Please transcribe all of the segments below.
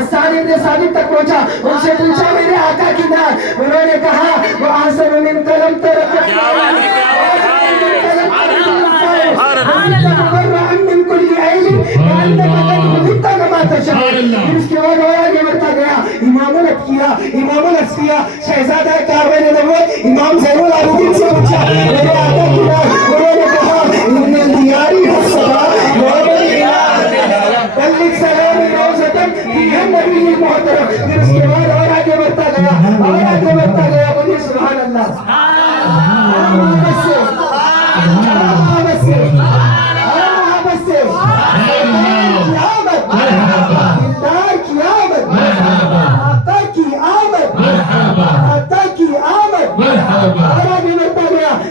حسان ابن ثابت تک پہنچا، ان سے پوچھا میرے آقا کی نعت، انہوں نے کہا وہ آسن من قلم ترک اس کے بعد اور آگے بڑھتا گیا، امام الاسفیہ شہزادہ کعبہ نبوت امام زین العابدین سے پوچھا میرے آقا کی نعت، انہوں نے کہا ان الدیاری الصبا بلغ سلامی روزتن فیہا النبی المحترم. پھر اس کے بعد اور آگے بڑھتا گیا، بولیے سبحان اللہ.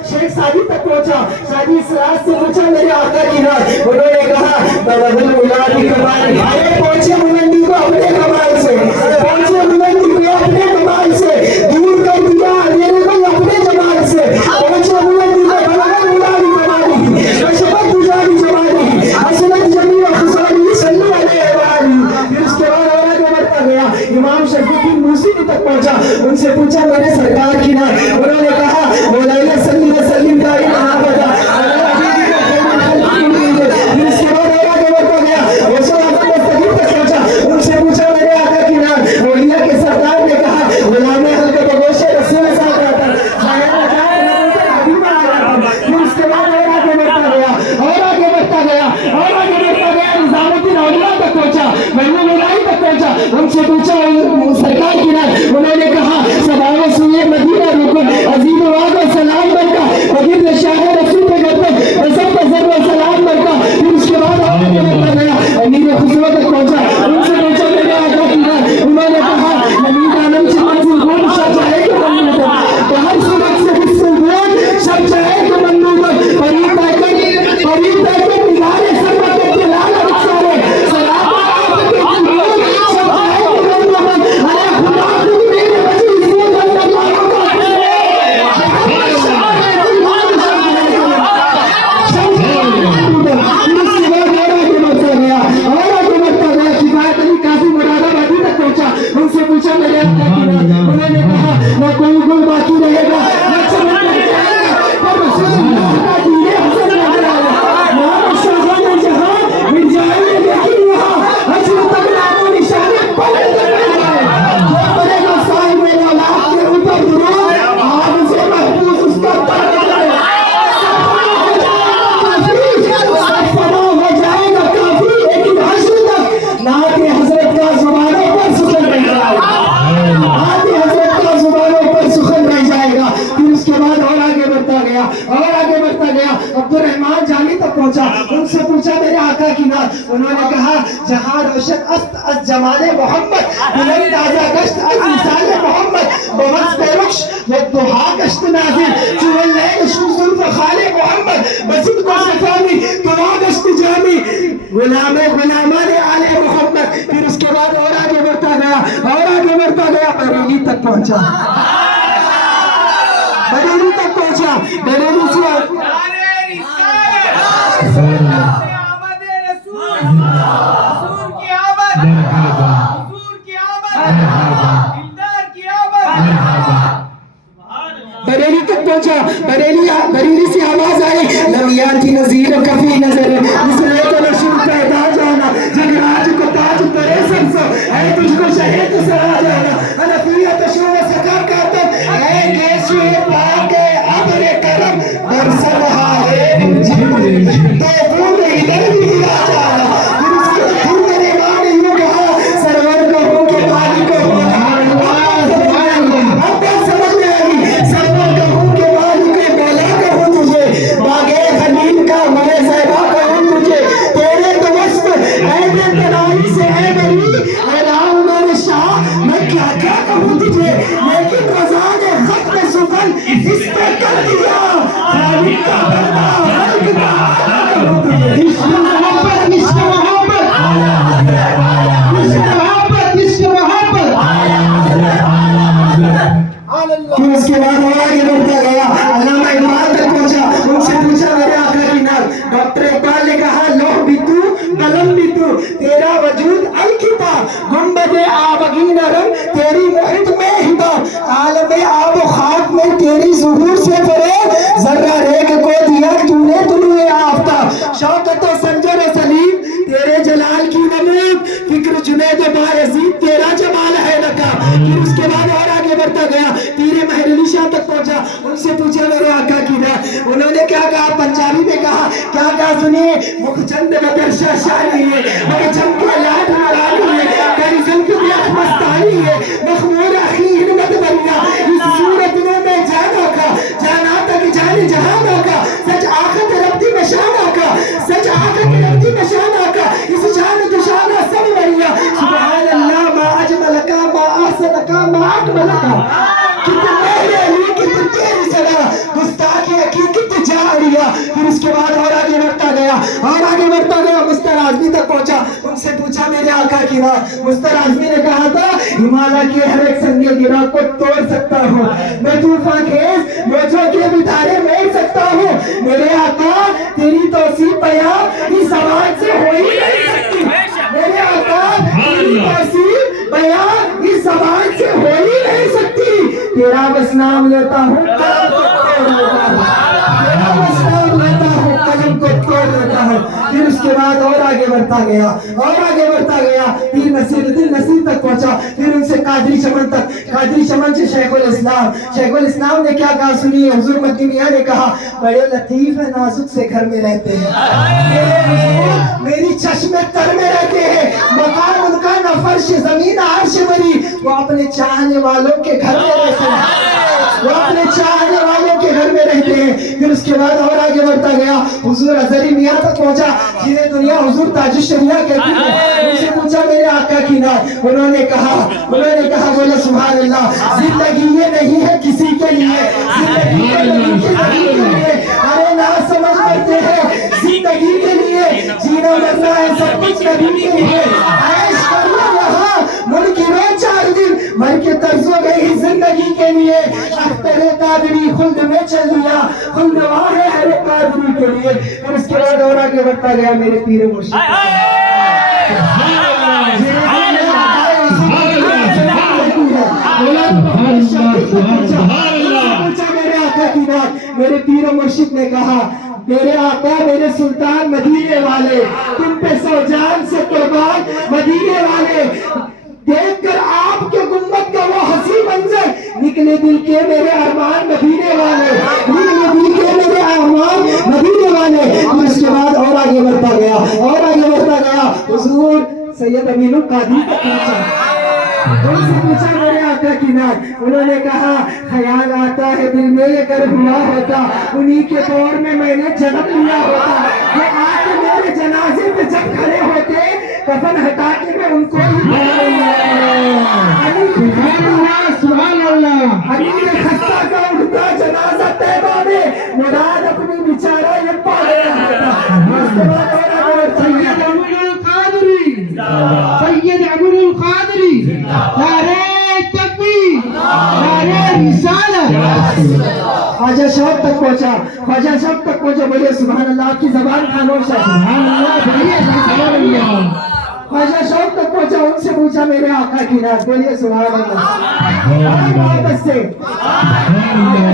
شیخ سادی تک پہنچا، سادی اس راز سے پوچھا میرے آقا کی نعت، انہوں نے کہا بلغ المنادی کمال. پہنچے بلندی کو اپنے کمال سے، پہنچے بلندی کو اپنے کمال سے، دور کر دیا میرے کو اپنے جمال سے، پہنچے بلندی کو بلغ المنادی کمالی وشبت تجاری جمالی حسنت جمیع خصالی صلی علیہ وآلہ. پھر اس کے بعد اور آگے بڑھتا گیا، امام شفیع الدین موسیقی تک پہنچا، ان سے پوچھا میرے سرکار کی نعت، انہوں نے کہا مولانا صلی وسلم دائما ابدا. پھر اس کے بعد اور آگے بڑھتا گیا، مستقیم تک پہنچا، ان سے پوچھا میرے آقا کی نعت، اولیاء کے سردار نے کہا غلام حلقہ بگوش رسول صاحب رہتا. پھر اس کے بعد اور آگے بڑھتا گیا، نظام الدین اولیاء تک پہنچا، محمود الہی تک پہنچا، ان سے پوچھا سرکار کی نعت، انہوں نے کہا سباوے سوئے مدینہ رکن عظیم وعد و سلام برکا وگرد شاہ رسول پہ گرتے رسب پہ و سلام برکا. پھر اس کے بعد آگے بڑھتا گیا، امیر خسرو تک پہنچا، ان سے پوچھا میرے آقا کی نعت، انہوں نے کہا نبی عالم سے منزل گون شاہ چاہے کہ منو تو ہر صورت سے بسم گون شاہ چاہے کہ منو تو پریب تاکہ نگار سرمت کے دلال رکھسارے سلام آفت کے جنون شاہ چاہے کہ منو ارے خدا خود میرے بچی اس میں جنت مانو کا ان سے پوچھا میرے آقا کی نعت، انہوں نے کہا نہ کوئی گل باقی رہے گا، نہ چمک جائے گا، پر رسول اللہ کا دین حسن نظر آئے گا. نام شاہان جہاں مل جائے گے لیکن یہاں حجر تک نام و نشانے پڑے جائے گا. جو پڑے گا صاحب اولاد کے اوپر درود آگ سے محفوظ اس کا ترک جائے گا. فنا ہو جائے گا کافی لیکن حشر تک نعت حضرت کا زبانوں پر سخن رہ جائے گا، نعت حضرت کا زبانوں پر سخن رہ جائے گا. پھر اس کے بعد اور آگے بڑھتا گیا، عبد الرحمن جامی تک پہنچا، ان سے پوچھا میرے آقا کی نعت، انہوں نے کہا جہاں روشن است از جمال محمد بلند تازہ گشت از مثال محمد بمس پیرکش والضحا گشت نازل چون لیل شو زلف خال محمد بسد کو صفانی توا گشت جامی غلامان آل محمد. پھر اس کے بعد اور آگے بڑھتا گیا، بریلی تک پہنچا، بریلی سے بریلی تک پہنچا، بریلی سے آواز آئی لم یاتی نظیر کفی نظر اس نے تو نشور پیدا جانا جگراج کو تاج پرے سنسو اے تجھ کو شہید سرا جانا انفیت شو سکر کاتم اے کیسوی پاک عبر کرم برسل ہائے تو پور ادھر بھی ہلا جانا. پھر اس کے پھر میرے ماں نے یوں کہا سرور کو ہوں کے مالک کو اب بات سمجھ میں آئی، سرور کا ہوں کے مالک مولا کا ہوں تجھے باغے خلیل کا مرے صحبہ کا ہوں تجھے تیرے تو وصف اے دے تنائی سے اے بری اے راہ میرے شاہ میں کیا کہوں تجھے لیکن رضا نے خط میں سفن اس پہ کر دیا خالق کا بندہ خلق کا عشق محبت پھر اس کے بعد اور آگے بڑھتا گیا، علامہ اقبال تک پہنچا، ان سے پوچھا میرے آقا کی نعت، ڈاکٹر اقبال نے کہا لوح بھی تو قلم بھی تو تیرا وجود الکتاب گنبد तेरे आबगीन रंग तेरी मोहित में हिदा आलम आब व खाक में तेरी ज़ुहूर से परे जर्रा रेग को दिया तूने तुलुए आफ्ताब शौकत व संजर व सलीम तेरे जलाल की नमूद फिक्र जुनैद बायज़ीद तेरा जमाल है नकाब। फिर उसके बाद और आगे बढ़ता गया पीरे महर अली शाह तक पहुंचा। उनसे पूछा मेरे आका की ना, उन्होंने क्या कहा? पंजाबी में कहा। क्या कहा सुनिए, मुखचंद बदरशा शानी है, मुखचंद के लाड मुरानी है, करी जुल्फ भी अखमस्तानी है, मखमूर अखी हिम्मत बनिया इस सूरत में मैं जाना का जाना तक जाने जहाना का सच आखत रब्ती मशाना का सच आखत रब्ती मशाना का इस शान दुशाना सब बनिया सुभान अल्लाह मा अजमल का मा अहसन का मा अकमल का कितने अली कितने तेरी सदा गुस्ताखी हकीकत जारिया। फिर उसके बाद और आगे बढ़ता गया मुस्तर आज़मी तक पहुंचा। उनसे पूछा मेरे आका की बात। मुस्तर आज़मी ने कहा था हिमालय के हर एक संगे गिरा को तोड़ सकता हूँ, मैं तूफान खेज मोजों के भी धारे मोड़ सकता हूँ। मेरे आका तेरी तौसीफ बयां इस आवाज से हो ही नहीं सकती। मेरे आका तेरी तौसीफ बयां इस आवाज से हो ही नहीं सकती। तेरा बस नाम लेता हूँ कलम को तोड़ देता हूँ, तेरा बस नाम लेता हूँ कलम को तोड़ देता हूँ। फिर उसके बाद और आगे बढ़ता गया पीर नसीरुद्दीन नसीर तक पहुंचा। फिर उनसे कादरी चमन से शेखुल इस्लाम ने क्या कहा सुनिए। हुजूर मदनी मियां ने कहा बड़े लतीफ है नाजुक से घर में रहते हैं, मेरी चश्मे तर में रहते हैं, मकान उनका न फर्श जमीन अर्श बरी, वो अपने चाहने वालों के घर में रहते हैं, वो अपने चाहने वालों के घर में रहते हैं। फिर उसके बाद और आगे बढ़ता गया हुजूर अजहरी मियां तक पहुंचा, जिन्हें दुनिया हुजूर ताजुश शरिया कहती है। उनसे पूछा मेरे आका की नात। उन्होंने कहा बोले सुभान अल्लाह, जिंदगी ये नहीं है किसी के लिए, जिंदगी ये नहीं किसी के लिए, अरे ना समझ करते हैं जिंदगी के लिए, जीना मरना है सब कुछ नबी के लिए, ऐश करना यहाँ मुल्क में 4 दिन मर के तरसो गई जिंदगी के लिए। अख्तरे कादरी खुल्द में चल दिया, खुल्द वहाँ है हर कादरी के लिए। फिर उसके बाद और आगे बढ़ता गया मेरे पीर मुर्शिद मेरे पीर मुर्शिद ने कहा मेरे आका मेरे सुल्तान मदीने वाले, तुम पे 100 जान से कुर्बान मदीने वाले, देखकर आपके गुम्बद का वो हंसी मंजर निकले दिल के मेरे अरमान मदीने वाले, निकले दिल के मेरे अरमान मदीने वाले। उसके बाद और आगे बढ़ता गया हुजूर सैयद अमीनुल कादरी तक पहुंचा। उनसे पूछा मेरे आका की नात। उन्होंने कहा ख्याल आता है दिल में अगर हुआ होता उन्हीं के दौर में मैंने जन्म लिया होता, ये आके मेरे जनाजे पे जब खड़े होते कफन हटा के मैं उनको सुभान अल्लाह अली ने खस्ता का उठता जनाजा तैबा में मुराद अपनी बिचारा ये पा गया होता। सैयद अमीनुल कादरी नारे तकबीर नारे रिसालत। ख्वाजा शौक तक पहुंचा बोले सुभान अल्लाह, आपकी ज़बान खामोश है, सुभान अल्लाह। ख्वाजा शौक तक पहुंचा। उनसे पूछा मेरे आका की नात, बोलिए सुभान अल्लाह। मोहब्बत से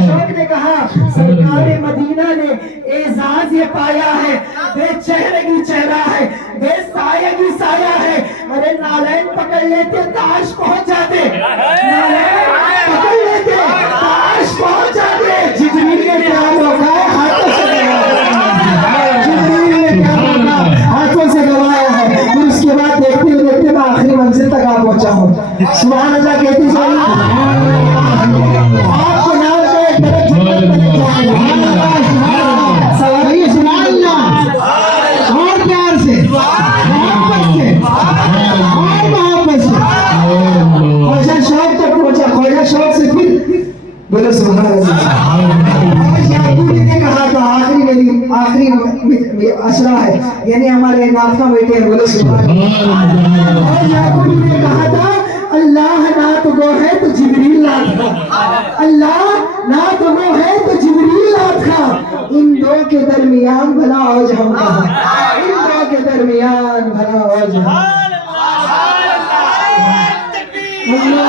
शौक ने कहा सरकार मदीना ने एजाज ये पाया है, बेचेहरगी चेहरा है, बेसायगी साया है। अरे नालैन पकड़ लेते ताश पहुंच जाते, नालैन पकड़ लेते ताश पहुंच जाते। जिब्रील ने क्या मौका हाथों से गवाया है। फिर उसके बाद देखते मैं आखिरी मंजिल तक आ पहुंचा हूँ। सुभान अल्लाह कहती आपको नाम और प्यार से ख्वाजा शौक तक पहुंचा। ख्वाजा शौक से फिर बोले सुभान अल्लाह। ने कहा था आखिरी अशरा है, यानी हमारे नाफा बेटे हैं, बोले सुभान अल्लाह। ने कहा था अल्लाह ना तो गो है तो जिब्रील लात था, अल्लाह ना तो गो है तो जिब्रील लात था। इन दो के दरमियान भला औज हम कहा, इन दो के दरमियान भला औज हम। اللہ